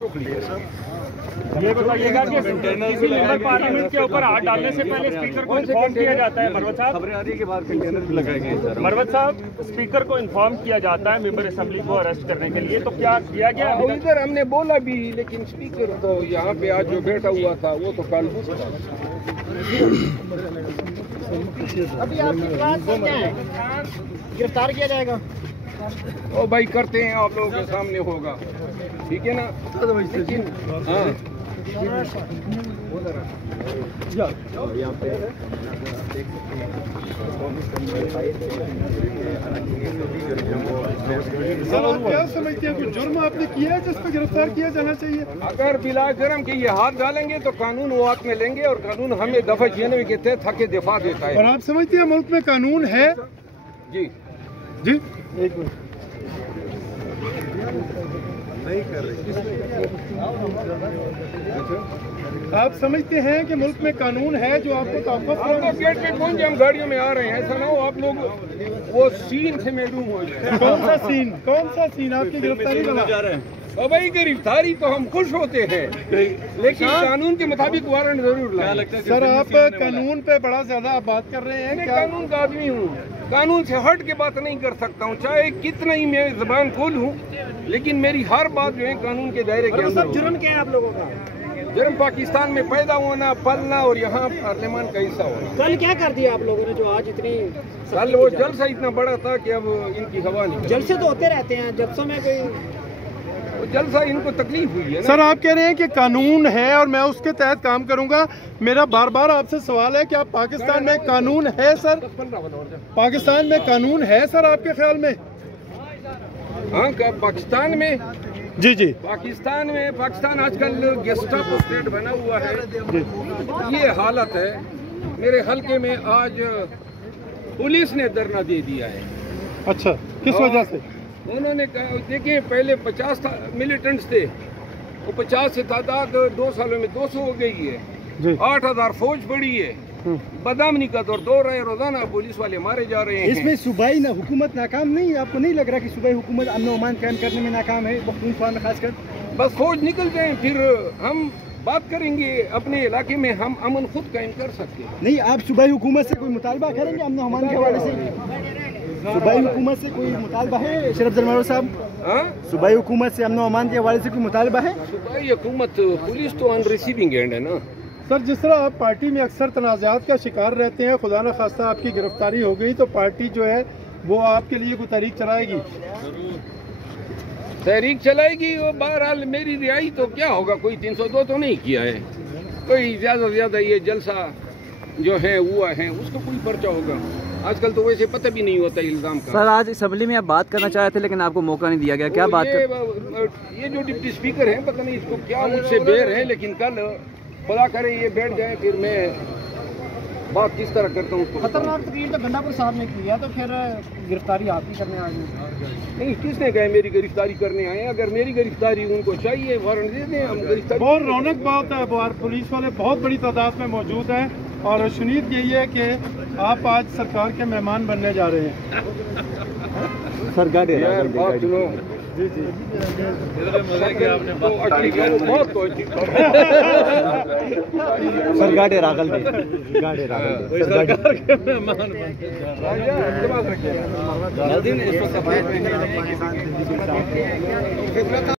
ये बताइएगा कि किसी मेंबर पार्लियामेंट के ऊपर हाथ डालने से पहले स्पीकर को इन्फॉर्म किया जाता है। मरवत साहब, खबरें आ रही है कि बाहर कंटेनर भी लगाए गए। मरवत साहब, स्पीकर को इन्फॉर्म किया जाता है मेंबर असेंबली को अरेस्ट करने के लिए, तो क्या किया गया? इधर हमने बोला भी, लेकिन स्पीकर तो यहाँ पे आज जो बैठा हुआ था वो तो कल अभी आपकी क्लास में क्या है? गिरफ्तार किया जाएगा? ओ भाई करते हैं, आप लोगों के सामने होगा, ठीक है ना? लेकिन हाँ सर, आप क्या समझते हैं कुछ जुर्म आपने किया है जिस पर गिरफ्तार किया जाना चाहिए? अगर बिला जुर्म के ये हाथ डालेंगे तो कानून वो हाथ में लेंगे और कानून हमें दफा 96 के तहत हक दिफा देता है। और आप समझते हैं मुल्क में कानून है? जी जी, एक मिनट नहीं कर रहे। आप समझते हैं कि मुल्क में कानून है जो आपको गेट पे पहुंचे, हम गाड़ियों में आ रहे हैं, ऐसा ना हो आप लोग वो सीन से महरूम हो जाए। कौन सा सीन आपकी गिरफ्तारी का जा रहे हैं? भाई गिरफ्तारी तो हम खुश होते हैं, लेकिन कानून के मुताबिक वारंट जरूर लाएं। सर, आप कानून पे बड़ा ज्यादा बात कर रहे हैं। मैं कानून का आदमी हूँ, कानून से हट के बात नहीं कर सकता हूँ, चाहे कितना ही मैं जबान खोलूं, लेकिन मेरी हर बात जो है कानून के दायरे के अंदर। जुर्म क्या है आप लोगों का? जुर्म पाकिस्तान में पैदा होना, पलना और यहाँ पार्लियामान का हिस्सा होना। कल क्या कर दिया आप लोगों ने जो आज इतनी? कल वो जलसा इतना बड़ा था कि अब इनकी हवा नहीं। जलसे तो होते रहते हैं, जलसों में कोई जलसा इनको तकलीफ हुई है ना? सर, आप कह रहे हैं कि कानून है और मैं उसके तहत काम करूंगा। मेरा बार बार आपसे सवाल है कि आप पाकिस्तान में कानून है? सर, पाकिस्तान में कानून है सर आपके ख्याल में? हाँ, पाकिस्तान में जी जी, पाकिस्तान आजकल गेस्टापो स्टेट बना हुआ है। ये हालत है। मेरे हलके में आज पुलिस ने धरना दे दिया है। अच्छा, किस वजह से? उन्होंने कहा, देखिए पहले 50 मिलिटेंट्स थे, वो 50 से तादाद 2 सालों में 200 हो गई है। 8000 फौज बढ़ी है, बदअमनी का दौर है, रोजाना पुलिस वाले मारे जा रहे हैं। इसमें सूबाई हुकूमत नाकाम नहीं? आपको नहीं लग रहा कि सूबाई हुकूमत अमन और अमान कायम करने में नाकाम है, पख्तूनख्वा में खासकर? बस फौज निकल जाए फिर हम बात करेंगे। अपने इलाके में हम अमन खुद कायम कर सकते हैं। नहीं, आप सूबाई हुकूमत से कोई मुतालबा करेंगे अमन और अमान के हवाले से? सूबाई हुकूमत से कोई मुतालबा है शरफ जरमारो साहब? सूबाई हुकूमत से अमन और अमान के हवाले से कोई मुतालबा है? सूबाई हुकूमत, पुलिस तो ऑन रिसीविंग एंड है ना। सर, जिस तरह आप पार्टी में अक्सर तनाज़ात का शिकार रहते हैं, खुदा न खास्ता आपकी गिरफ्तारी हो गई तो पार्टी जो है वो आपके लिए कोई तहरीक चलाएगी? तहरीक चलाएगी वो। बहरहाल मेरी रिहाई तो क्या होगा, कोई 302 तो नहीं किया है, कोई ज्यादा से ज्यादा ये जलसा जो है हुआ है उसको कोई पर्चा होगा। आजकल तो वैसे पता भी नहीं होता इल्जाम का। सर, आज असेंबली में आप बात करना चाह रहे थे लेकिन आपको मौका नहीं दिया गया, क्या बात ये जो डिप्टी स्पीकर है, पता नहीं इसको क्या मुझसे बेर है, लेकिन कल खुदा करे ये बैठ जाए, फिर मैं बात किस तरह करता हूँ। खतरनाक तकरीर तो गंडापुर साहब ने की है, तो फिर गिरफ्तारी आप ही करने आ गई? नहीं, किसने कहा मेरी गिरफ्तारी करने आए? अगर मेरी गिरफ्तारी उनको चाहिए वारंट दे दें, हम गिरफ्तारी। बहुत रौनक बात है, बाहर पुलिस वाले बहुत बड़ी तादाद में मौजूद हैं और शुनीद यही है कि आप आज सरकार के मेहमान बनने जा रहे हैं। सर, गाड़ी बात सुनो जी जी, सर, गाड़ी रागल